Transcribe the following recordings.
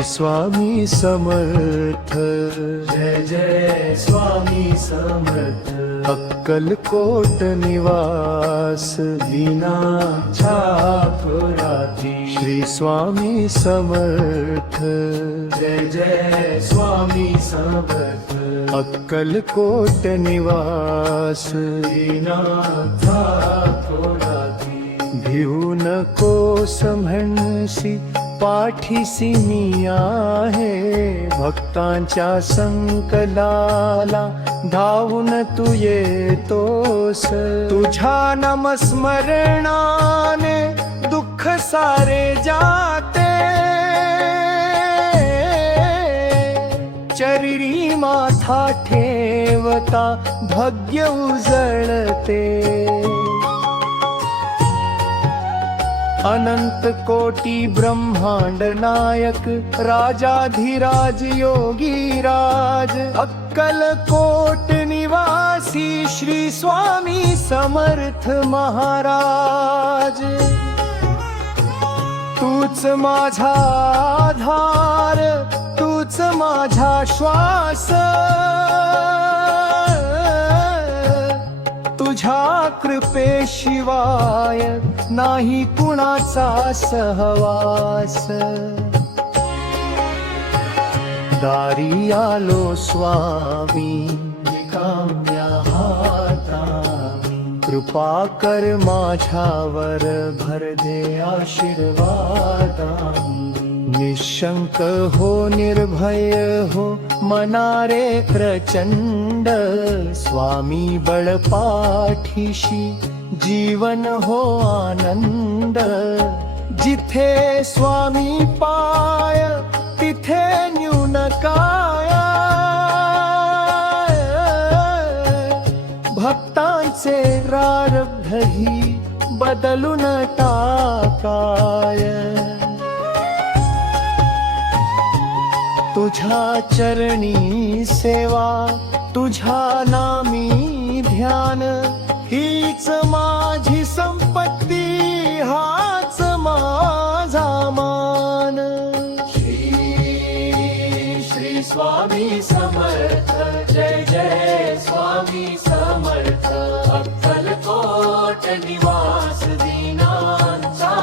श्री स्वामी समर्थ। जय जय स्वामी समर्थ। अक्कलकोट निवास दीना छापुराती। श्री स्वामी समर्थ। जय जय स्वामी समर्थ। अक्कलकोट निवास दीना छापुराती। भिवू नको समहनसी पाठीसी मी आहे, भक्तांच्या संकलाला धावून तू येतोस। तुझ्या नामस्मरणाने दुःख सारे जाते, चरिरी माथा ठेवता भाग्य उजळते। अनंत कोटी ब्रह्मांड नायक राजाधिराज योगीराज, अक्कलकोट निवासी श्री स्वामी समर्थ महाराज। तूच माझा आधार, तूच माझा श्वास, तुझ्या कृपेशिवाय नाही कुणाचा सहवास। दारी आलो स्वामी रिकाम्या हातांनी, कृपा कर माझ्यावर भर दे आशीर्वादांनी। निशंक हो निर्भय हो मनारे प्रचंड, स्वामी बळ पाठीशी जीवन हो आनंद। जिथे स्वामी पाय तिथे न्यून काय, भक्तांचे प्रारब्धही बदलून टाकाय। तुझ्या चरणी सेवा, तुझ्या नामी ध्यान, हीच माझी संपत्ती, हाच माझा मान। श्री श्री स्वामी समर्थ। जय जय स्वामी समर्थ। अक्कलकोट निवास दीनांचा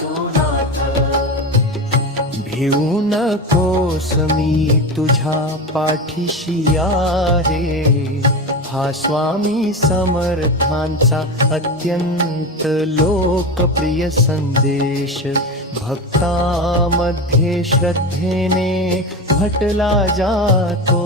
तू नाथ। भिवू नकोस मी तुझ्या पाठीशी आहे, हा स्वामी समर्थांचा अत्यंत लोकप्रिय संदेश भक्तामध्ये श्रद्धेने म्हटला जातो।